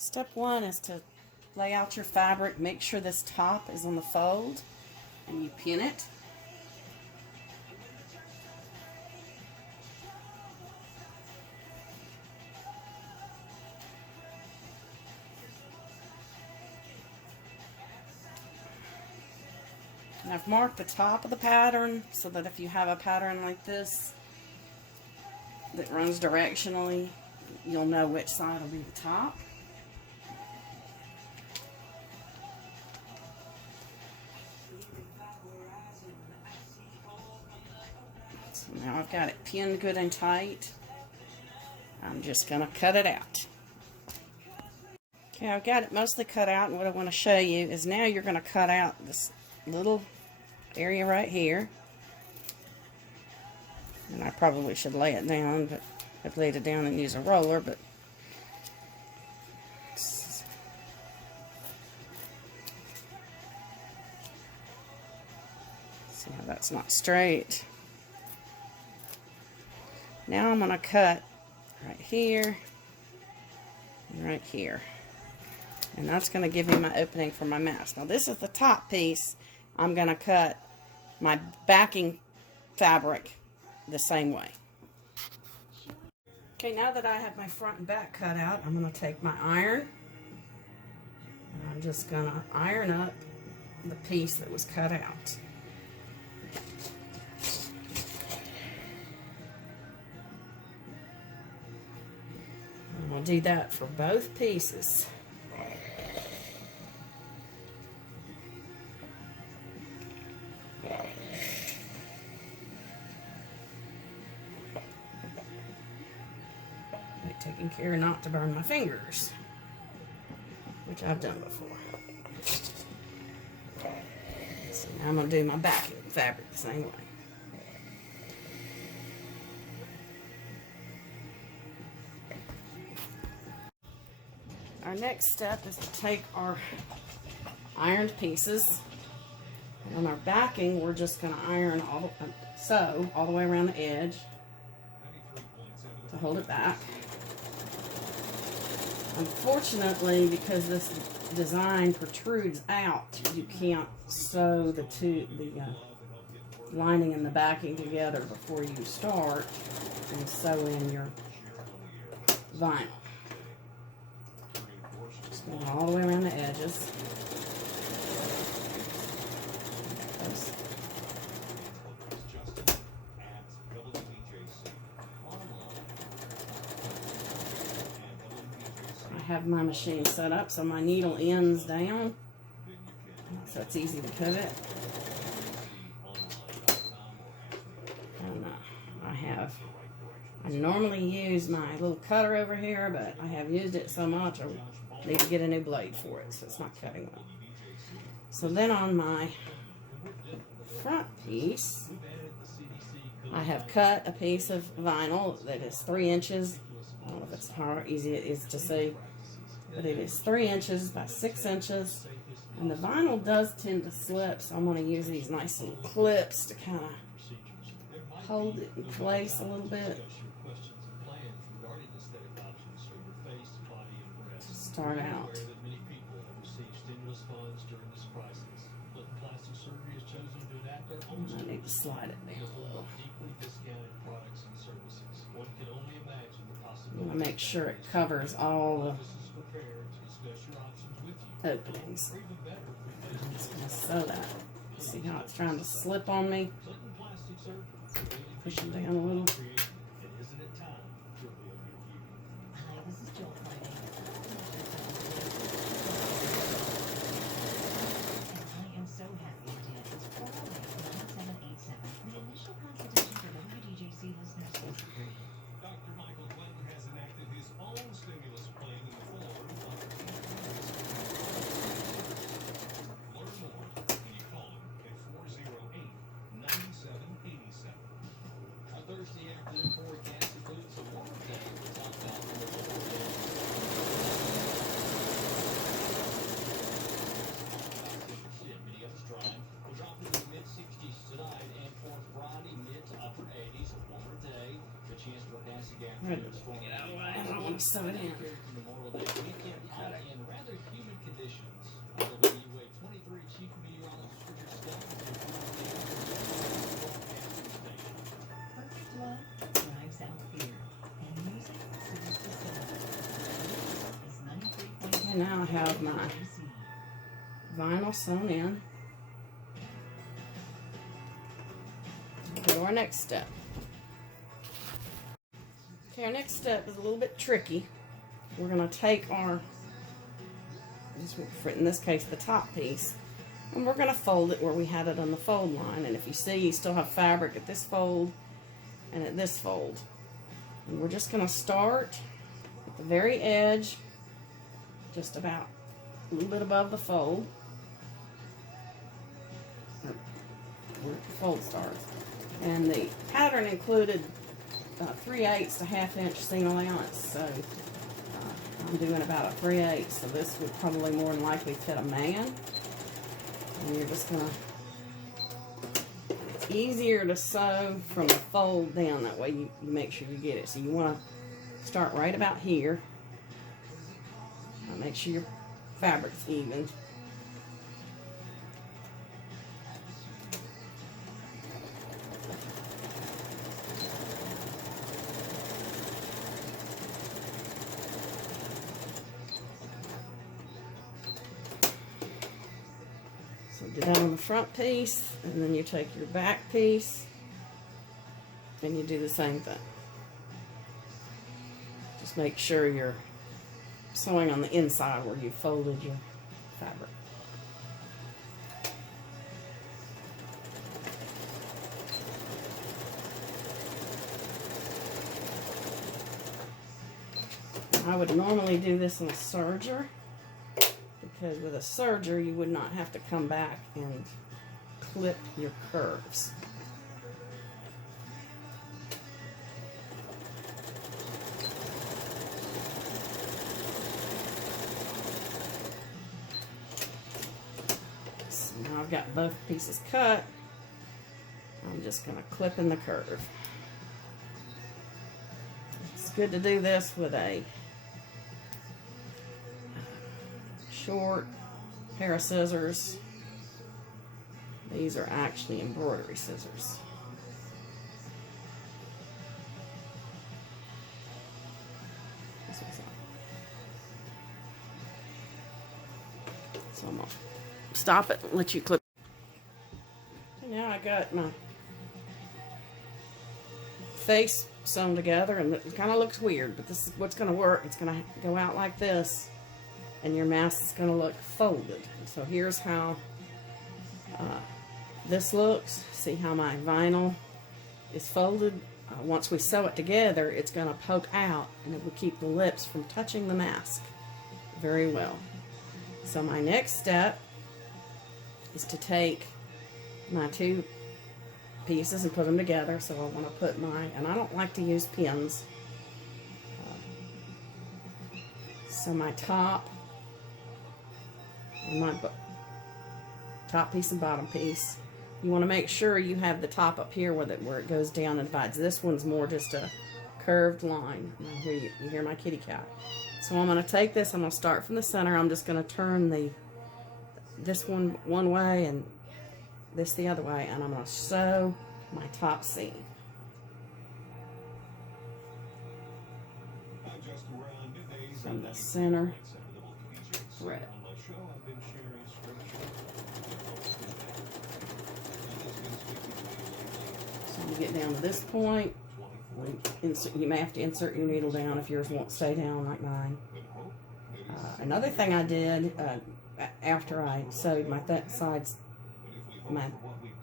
Step one is to lay out your fabric. Make sure this top is on the fold and you pin it. And I've marked the top of the pattern so that if you have a pattern like this that runs directionally, you'll know which side will be the top. So now I've got it pinned good and tight. I'm just going to cut it out. Okay, I've got it mostly cut out, and what I want to show you is now you're going to cut out this little area right here. And I probably should lay it down, but I've laid it down and use a roller, but see how that's not straight. Now I'm going to cut right here and right here. And that's going to give me my opening for my mask. Now this is the top piece. I'm going to cut my backing fabric the same way. Okay, now that I have my front and back cut out, I'm going to take my iron and I'm just going to iron up the piece that was cut out. And we'll do that for both pieces. Taking care not to burn my fingers, which I've done before. So now I'm going to do my backing fabric the same way. Our next step is to take our ironed pieces, and on our backing we're just going to iron sew all the way around the edge to hold it back. Unfortunately, because this design protrudes out, you can't sew the lining and the backing together before you start and sew in your vinyl. Just going all the way around the edges. Have my machine set up so my needle ends down, so it's easy to cut it. And I normally use my little cutter over here, but I have used it so much I need to get a new blade for it, so it's not cutting well. So then on my front piece, I have cut a piece of vinyl that is 3 inches. I don't know if it's how easy it is to see, but it is 3 inches by 6 inches, and the vinyl does tend to slip, so I'm going to use these nice little clips to kind of hold it in place a little bit. To start out. I need to slide it down a little. I want to make sure it covers all the openings. I'm just going to sew that. See how it's trying to slip on me? Push it down a little. Get out of the way. I don't want to sew it in. Cut now I have my vinyl sewn in. Go to our next step. Okay, our next step is a little bit tricky. We're going to take our, in this case, the top piece, and we're going to fold it where we had it on the fold line. And if you see, you still have fabric at this fold and at this fold. And we're just going to start at the very edge, just about a little bit above the fold, where the fold starts. And the pattern included 3/8 to 1/2 inch seam allowance, so I'm doing about a 3/8, so this would probably more than likely fit a man. And you're just gonna, it's easier to sew from the fold down, that way you make sure you get it. So you want to start right about here. Make sure your fabric's even. So do that on the front piece, and then you take your back piece and you do the same thing. Just make sure you're sewing on the inside where you folded your fabric. I would normally do this on a serger, because with a serger you would not have to come back and clip your curves. So now I've got both pieces cut. I'm just going to clip in the curve. It's good to do this with a short pair of scissors. These are actually embroidery scissors. So I'm gonna stop it and let you clip. So now I got my face sewn together, and it kind of looks weird, but this is what's going to work. It's going to go out like this, and your mask is going to look folded. So here's how this looks. See how my vinyl is folded? Once we sew it together, it's going to poke out, and it will keep the lips from touching the mask very well. So my next step is to take my two pieces and put them together. So I want to put and I don't like to use pins. So my top and my top piece and bottom piece, you want to make sure you have the top up here where it goes down and divides. This one's more just a curved line. Here you hear my kitty cat. So I'm going to take this, I'm going to start from the center. I'm just going to turn this one way and this the other way, and I'm going to sew my top seam. From the center thread. So when you get down to this point, you may have to insert your needle down if yours won't stay down like mine. Another thing I did after I sewed my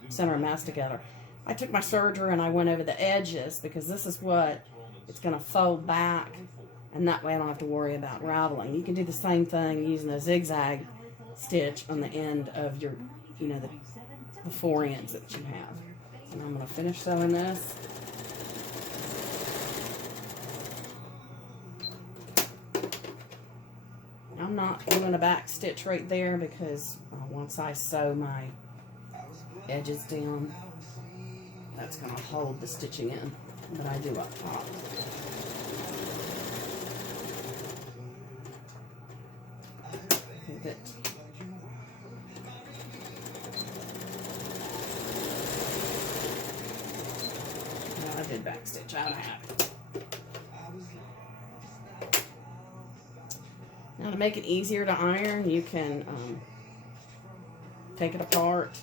center and mask together, I took my serger and I went over the edges, because this is what it's going to fold back, and that way I don't have to worry about raveling. You can do the same thing using a zigzag stitch on the end of your, the 4 ends that you have. And I'm going to finish sewing this. I'm not doing a back stitch right there, because once I sew my edges down, that's going to hold the stitching in that I do up top. I did back stitch out of habit. Now to make it easier to iron, you can take it apart.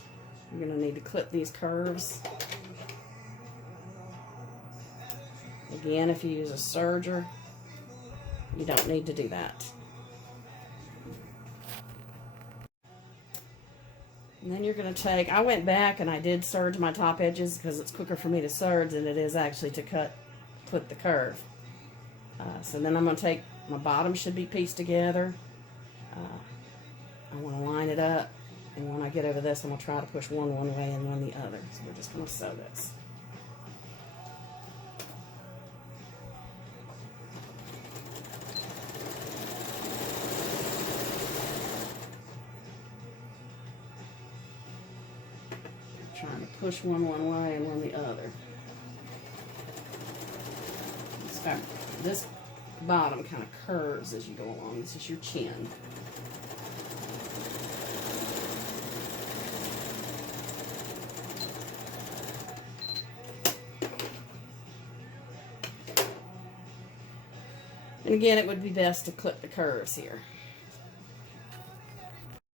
You're going to need to clip these curves. Again, if you use a serger, you don't need to do that. And then you're going to take, I went back and I did serge my top edges because it's quicker for me to serge than it is actually to put the curve. So then I'm going to take, my bottom should be pieced together. I want to line it up. And when I get over this, I'm going to try to push one way and one the other. So we're just going to sew this. Trying to push one way and one the other. This bottom kind of curves as you go along. This is your chin. And again, it would be best to clip the curves here.